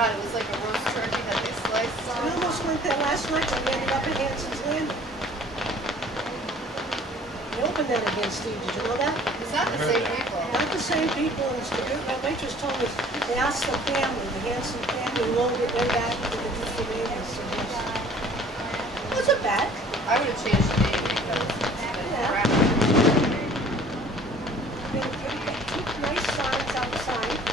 God, it was like a roast turkey that they sliced. We almost went there last night and we ended up at Hanson's Landing. They opened that against Steve. Did you know that? It's not the same people. Not the same people. My waitress told me they asked the family, the Hanson family, loaned it way back to the Pennsylvania. So it wasn't bad. I would have changed the name because it's been crap. They got two nice signs outside.